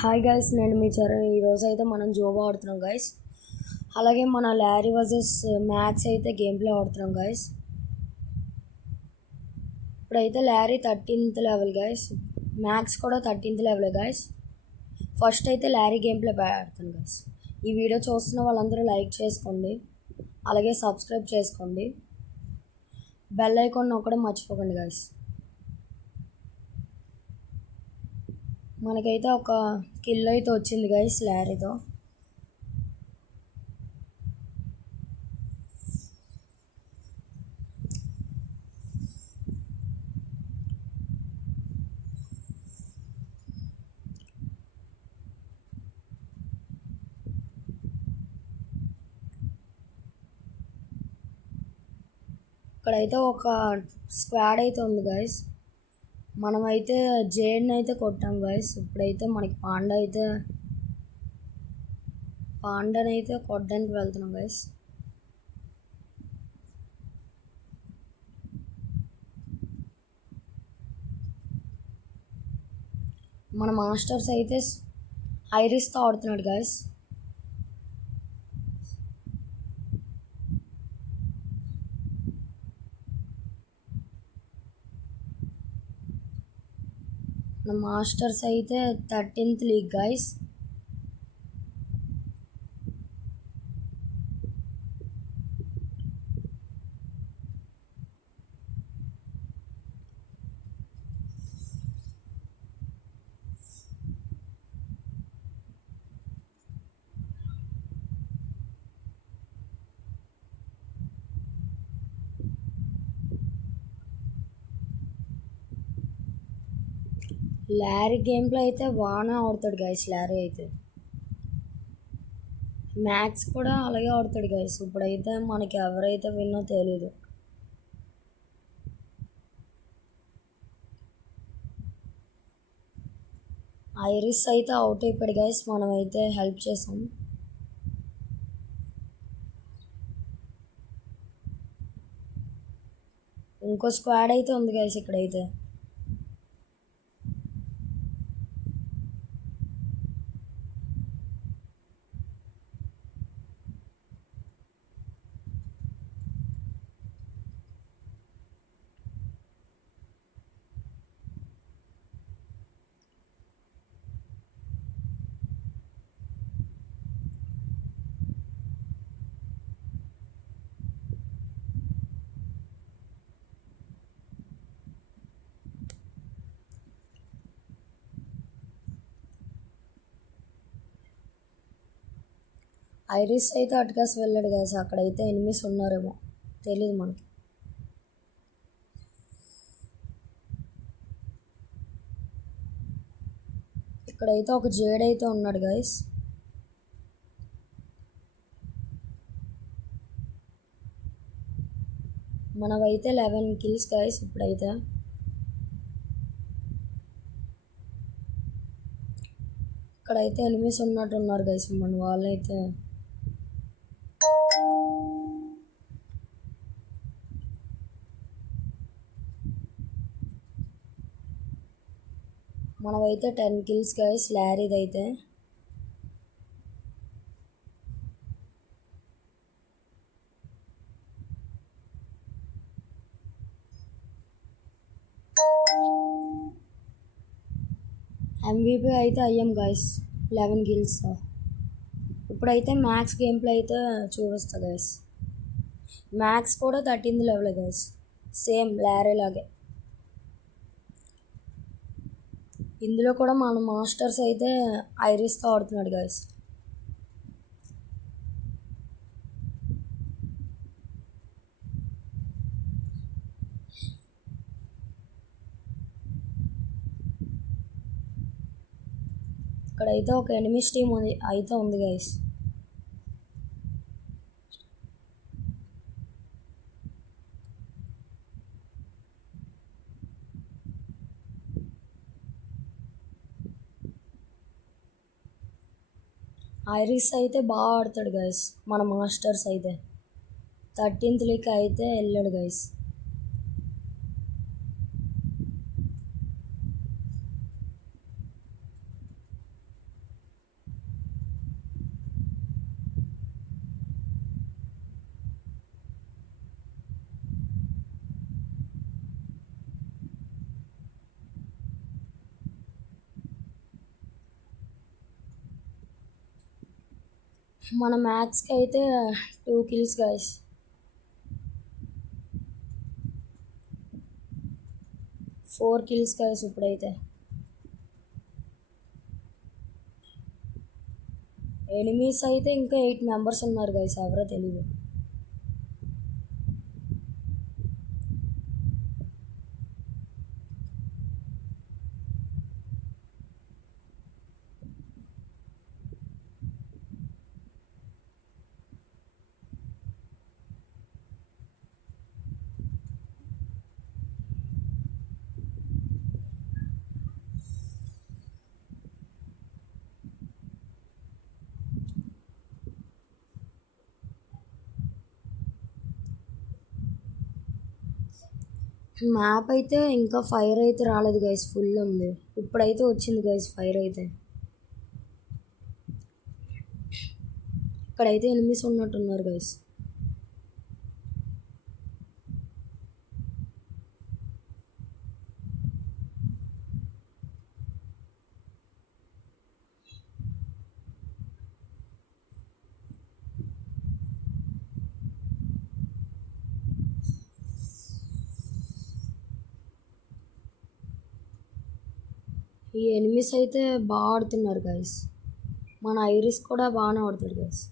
Hi guys, నేను మీ చరణ్. ఈరోజు అయితే మనం జోబా ఆడుతున్నాం గైస్. అలాగే మన ల్యారీ వర్సెస్ మ్యాక్స్ అయితే గేమ్ ప్లే ఆడుతున్నాం గైస్. ఇప్పుడైతే Larry 13th level guys, max కూడా 13th లెవెల్ గైస్. ఫస్ట్ అయితే ల్యారీ గేమ్ ప్లే ఆడుతాను గైస్. ఈ వీడియో చూస్తున్న వాళ్ళందరూ లైక్ చేసుకోండి, అలాగే సబ్స్క్రైబ్ చేసుకోండి, బెల్ ఐకాన్ నొక్కడం మర్చిపోకండి గైస్. మనకైతే ఒక కిల్ అయితే వచ్చింది గైస్ ల్యారీతో. ఇక్కడైతే ఒక స్క్వాడ్ అయితే ఉంది గైస్. మనమైతే జేడ్ని అయితే కొట్టాం గైస్. ఇప్పుడైతే మనకి పాండాని అయితే కొట్టడానికి వెళ్తున్నాం గైస్. మన మాస్టర్స్ అయితే ఐరిస్తో ఆడుతున్నాడు గైస్. మన మాస్టర్స్ అయితే 13th లీగ్ గైస్. ల్యారీ గేమ్లో అయితే బాగానే ఆడుతాడు గైస్. ల్యారీ అయితే మ్యాక్స్ కూడా అలాగే ఆడుతాడు గైస్. ఇప్పుడైతే మనకి ఎవరైతే విన్నో తెలీదు. ఐరిస్ అయితే అవుట్ అయిపోయాడు గైస్. మనమైతే హెల్ప్ చేసాం. ఇంకో స్క్వాడ్ అయితే ఉంది గైస్ ఇక్కడైతే. ఐరిస్ అయితే అటుకాసి వెళ్ళాడు గైస్. అక్కడైతే ఎనిమిస్ ఉన్నారేమో తెలీదు మనకి. ఇక్కడైతే ఒక జేడ్ అయితే ఉన్నాడు గైస్. మనవైతే 11 కిల్స్ గైస్. ఇప్పుడైతే ఇక్కడైతే ఎనిమిస్ ఉన్నట్టు ఉన్నారు గైస్. మన వాళ్ళైతే మనవైతే 10 కిల్స్ గైస్ ల్యారీది అయితే. MVP అయితే అయ్యాం గైస్ 11 కిల్స్. ఇప్పుడైతే మ్యాక్స్ గేమ్ ప్లే అయితే చూపిస్తా గైస్. మ్యాక్స్ కూడా 13th level guys, same Larry లాగే. ఇందులో కూడా మన మాస్టర్స్ అయితే ఐరిస్తో ఆడుతున్నాడు గైస్. ఇక్కడైతే ఒక ఎనిమిస్ టీం ఉంది గైస్. ఐరిస్ అయితే బాగా ఆడతాడు గైస్. మన మాస్టర్స్ అయితే 13th లీగ్ అయితే వెళ్ళాడు గైస్. మన మ్యాక్స్కి అయితే 2 కిల్స్ గైస్. 4 కిల్స్ గైస్ ఇప్పుడైతే. ఎనిమీస్ అయితే ఇంకా 8 మెంబర్స్ ఉన్నారు గైస్, ఎవరో తెలియదు. మ్యాప్ అయితే ఇంకా ఫైర్ అయితే రాలేదు గైస్, ఫుల్ ఉంది. ఇప్పుడైతే వచ్చింది గైస్ ఫైర్ అయితే. ఇక్కడైతే ఎనిమిస్ ఉన్నట్టున్నారు గైస్. ఈ ఎనిమిస్ అయితే బాగా ఆడుతున్నారు గైస్. మన ఐరిస్ కూడా బాగానే ఆడుతాడు గైస్.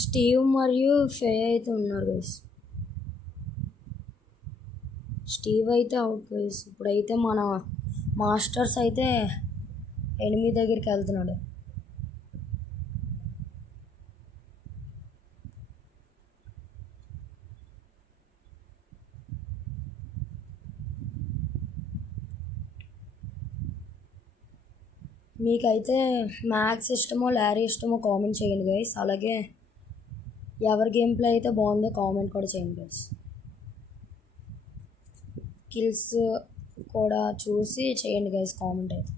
స్టీవ్ మరియు ఫే అయితే ఉన్నారు గైస్. స్టీవ్ అయితే అవుట్ గైస్. ఇప్పుడైతే మన మాస్టర్స్ అయితే ఎనిమిది దగ్గరికి వెళ్తున్నాడు. మీకైతే మ్యాక్స్ ఇష్టమో లారీ ఇష్టమో కామెంట్ చేయండి గైస్. అలాగే ఎవరి గేమ్ ప్లే అయితే బాగుందో కామెంట్ కూడా చేయండి గైస్. కిల్స్ కూడా చూసి చేయండి గైస్ కామెంట్ అయితే.